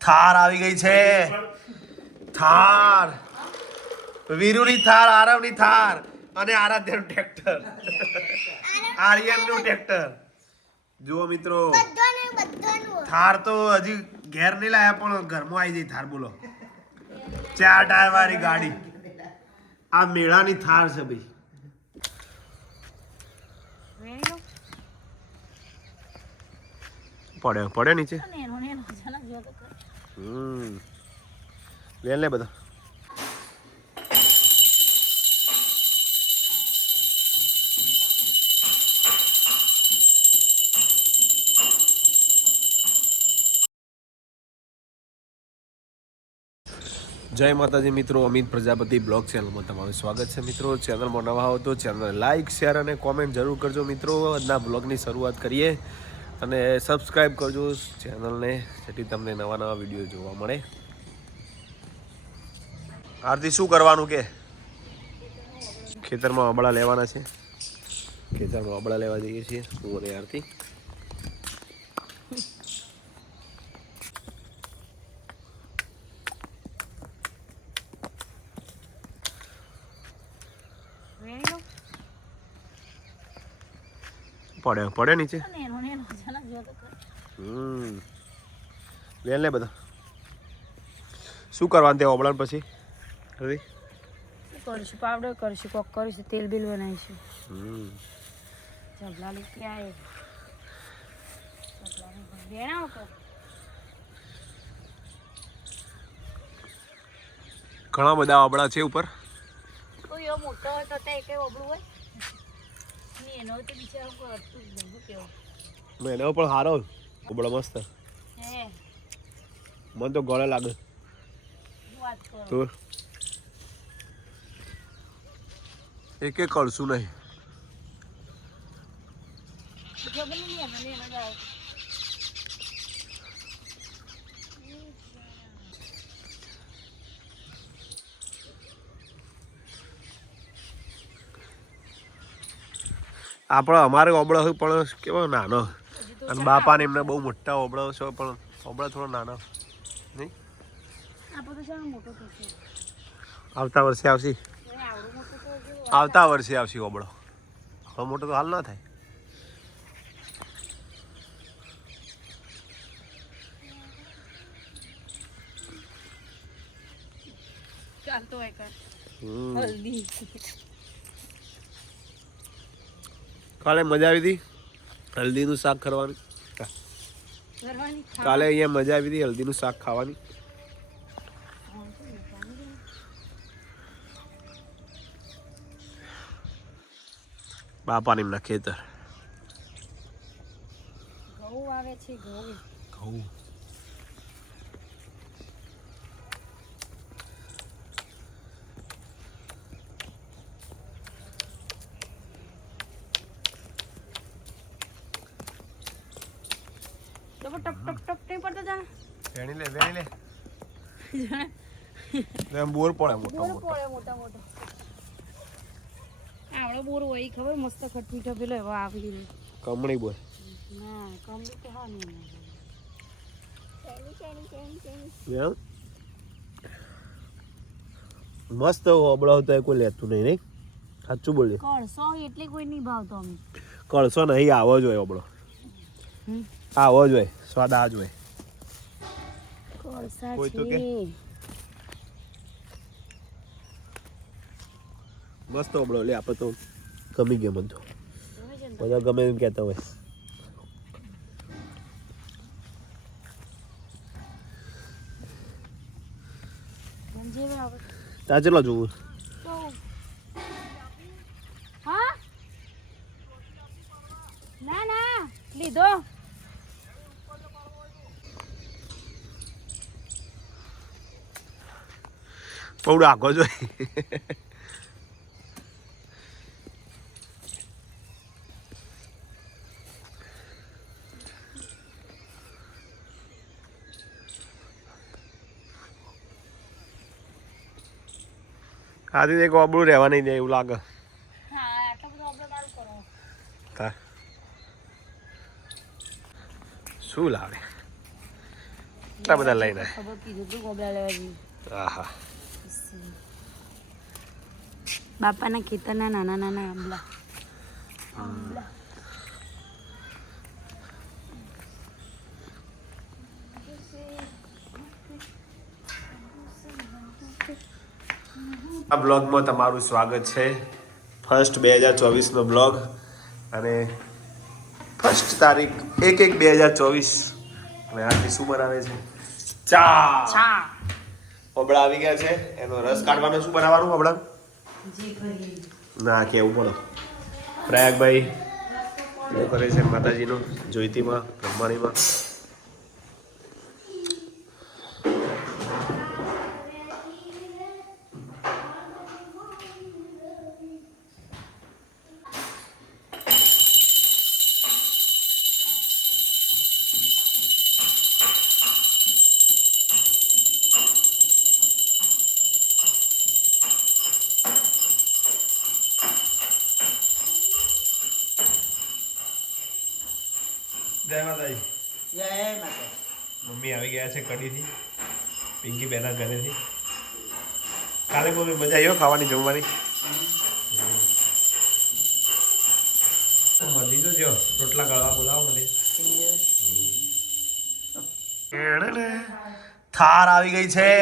થાર આવી ગઈ છે. થાર. વીરુની થાર આરવની થાર અને આરાધ્યનું ટ્રેક્ટર. આર્યનનું ટ્રેક્ટર. જુઓ મિત્રો. થાર તો હજી ઘેર નહીં લાયા પણ ઘરમાં આવી જઈ થાર બોલો. ચાર ટાયર વાળી ગાડી. આ મેળાની થાર છે ભાઈ. પડ્યો પડ્યો નીચે. હમ. વેલ ને જય માતાજી મિત્રો, અમિત પ્રજાપતિ બ્લોગ ચેનલમાં તમારું સ્વાગત છે મિત્રો. ચેનલમાં નવા હો તો ચેનલ લાઇક શેર અને કોમેન્ટ જરૂર કરજો મિત્રો. આજના બ્લોગની શરૂઆત કરીએ. અને સબસ્ક્રાઈબ કરજો ચેનલને જેથી તમને નવા નવા વીડિયો જોવા મળે. આરતી, શું કરવાનું કે? ખેતરમાં અબળા લેવાના છે. ખેતરમાં અબળા લેવા જઈએ છીએ, હું અને આરતી. વેણી લો પડ્યો પડ્યો નીચે. હમ. વેલ ને બધા. શું કરવાનું તે ઓબળાન પછી? રવિ કરીશું પાવડર કરીશું કોક કરીશું તેલ બિલ બનાવીશું. હમ. જબલા લીધી આય. વેણાવ ઘણા બધા ઓબળા છે ઉપર? કોઈ મોટો હતો તે કે ઓબળું હોય. એનો તો બિચારો કોઈ અડતું જ નહીં શું કેવું? પણ સારો ઓબળો મસ્ત. હે. મને તો ગળે લાગે. શું વાત કરો? તો. એકે કરશું નહીં ખબર નહીં એનો ને એનો જ આવે આપણો અમારે ઓબળો હોય પણ કેવો નાનો. અને બાપાને એમને બહુ મોટા ઓબળો છે પણ ઓબળો થોડો નાનો. નહીં? આવતા વર્ષે આવશે. આવતા વર્ષે આવશે ઓબળો હવે મોટો તો હાલ ના થાય. ચાલતો હોય હલ્દી. કાલે મજા આવી હતી? હલ્દીનું શાક કરવાની કાલે અહીંયા મજા આવી હતી હલ્દીનું શાક ખાવાની. બાપાને એમના ખેતર. ઘઉં આવે છે ઘઉં. ઘઉં. એમ બોર પડે મોટો બોર પડે મોટા મોટો. આવડો બોર હોય ખબર મસ્ત ખટમીઠો પેલો એવો આવી રહ્યો. કમણી બોર. ના કમણી તો હા નહીં મસ્ત હોબળાવતો તો કોઈ લેતું નહીં નહીં? સાચું બોલ્યું કળસો એટલે કોઈ નહીં ભાવતો અમે. કળસો નહીં આવો જ હોય હોબળો. આવો જ હોય સ્વાદ આ જ હોય. મસ્ત હોબળો લે આપણે તો ગમી ગયો મને તો? બધા ગમે એમ કહેતા હોય. ત્યાં ચેટલા જોવું લીધો પૌડો આખો જોઈ આથી એક ઓબળું રહેવા નહીં દે એવું લાગે હા શું લાવે એટલા બધા લઈને કીધું બાપાના ખેતરના નાના નાના આંબલા આંબલા આ બ્લોગમાં તમારું સ્વાગત છે. ફર્સ્ટ બે હજાર ચોવીસનો બ્લોગ અને ફર્સ્ટ તારીખ એક એક બે હજાર ચોવીસ. અને આથી શું બનાવે છે. ચા! ચા. પબડા આવી ગયા છે. એનો રસ કાઢવાનો શું બનાવવાનું પબડા ના કેવું પડો પ્રયાગભાઈ શું કરે છે માતાજીનું જોઈતીમાં બ્રહ્માણીમાં. જય માતાજી જય માતા મમ્મી આવી ગયા છે કડીથી પિંકી બેના ઘરેથી. કાલે મમ્મી મજા આવ્યો ખાવાની જમવાની. તો જો રોટલા ગળવા બોલાવો મળી થાર આવી ગઈ છે.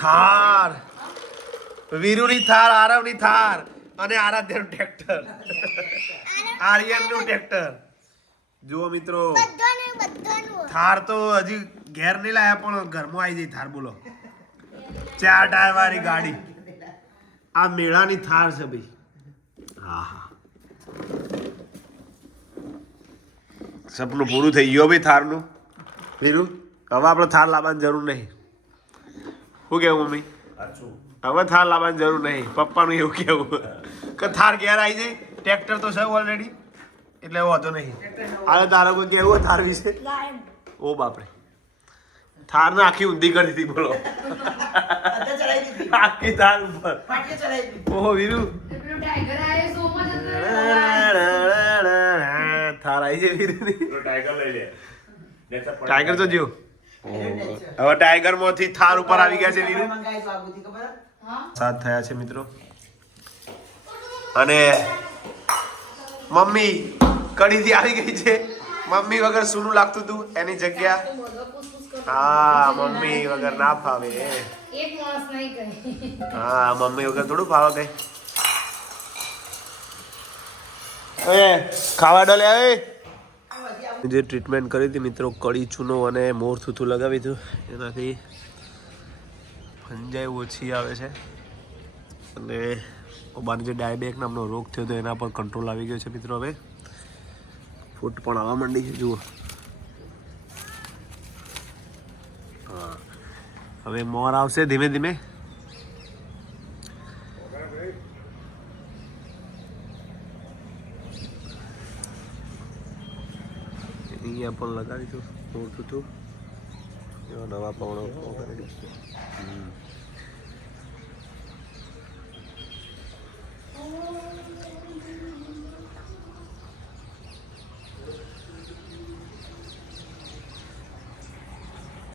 થાર. વીરુની થાર આરવની થાર અને આરાધ્યનું ટ્રેક્ટર. આર્યનનું ટ્રેક્ટર. જુઓ મિત્રો. થાર તો હજી ઘેર નહીં લાયા પણ ઘરમાં આવી જઈ થાર બોલો. ચાર ટાયર વાળી ગાડી. આ મેળાની થાર છે ભાઈ. હા હા. સપનું પૂરું થઈ ગયું ભાઈ થારનું. વીરુ હવે આપણે થાર લાવવાની જરૂર નહીં. શું કેવું મમ્મી? હવે થાર લાવવાની જરૂર નહીં. પપ્પાનું એવું કેવું કે થાર ઘેર આવી જાય. ટ્રેક્ટર તો છે ઓલરેડી એટલે વાંધો નહીં. હાલે તારો કોઈ કેવું થાર વિશે ઓ બાપરે. થાર ને આખી ઊંધી કરી દીધી બોલો. આખી થાર ઉપર. ઓહો વીરુ. થાર આવી છે વીરુની. ટાઈગર તો જીવ. હવે ટાઈગરમાંથી થાર ઉપર આવી ગયા છે વીરુ? સાત થયા છે મિત્રો. અને મમ્મી કડીથી આવી ગઈ છે. મમ્મી વગર સૂનું લાગતું હતું એની જગ્યા. હા મમ્મી વગર ના ફાવે. હા મમ્મી વગર થોડું ફાવે કઈ. એ ખાવા ડોલે આવે? જે ટ્રીટમેન્ટ કરી હતી મિત્રો કડી ચૂનો અને મોર થૂથું લગાવી હતું એનાથી ફંજાઈ ઓછી આવે છે. અને બાને જે ડાયબેક નામનો રોગ થયો હતો એના પર કંટ્રોલ આવી ગયો છે મિત્રો હવે. ફૂટ પણ આવવા માંડી છે, જુઓ. હા. હવે મોર આવશે ધીમે ધીમે. અહીંયા પણ લગાડીશું મોટું હતું એવા નવા પવનો કરી どうも。